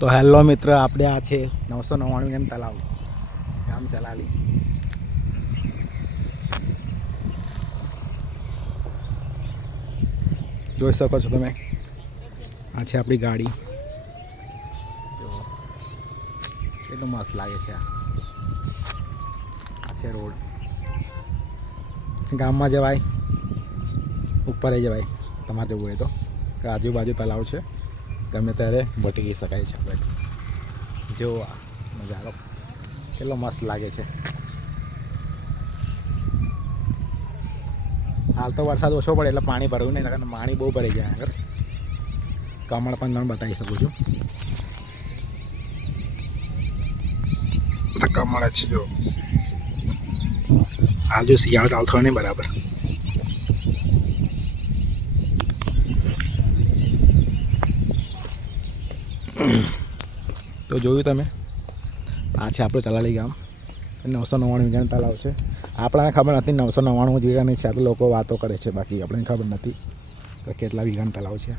તો હેલો મિત્ર, આપણે આ છે 999 તલાવ, ગામ ચલાલી. જોઈ શકો છો તમે, આ છે આપણી ગાડી. કેટલું મસ્ત લાગે છે. આ છે રોડ. ગામમાં જવાય, ઉપર જવાય તમારે જવું હોય તો. આજુબાજુ તલાવ છે, ગમે ત્યારે ભટકી શકાય છે આપણે. જો આ નજારો કેટલો મસ્ત લાગે છે. હાલ તો વરસાદ ઓછો પડે એટલે પાણી ભરવું નહીં, પાણી બહુ ભરાઈ જાય આગળ. કમળ પણ તમને બતાવી શકું છું. કમળ જ જો હાલ જો શિયાળો ચાલતો નહીં બરાબર. તો જોયું તમે, આ છે આપણું તલાલી ગામ. 999 વીઘાનું તલાવ છે. આપણને ખબર નથી 999 વીઘાની છે. આ તો લોકો વાતો કરે છે, બાકી આપણને ખબર નથી કે કેટલા વીઘાનું તલાવ છે.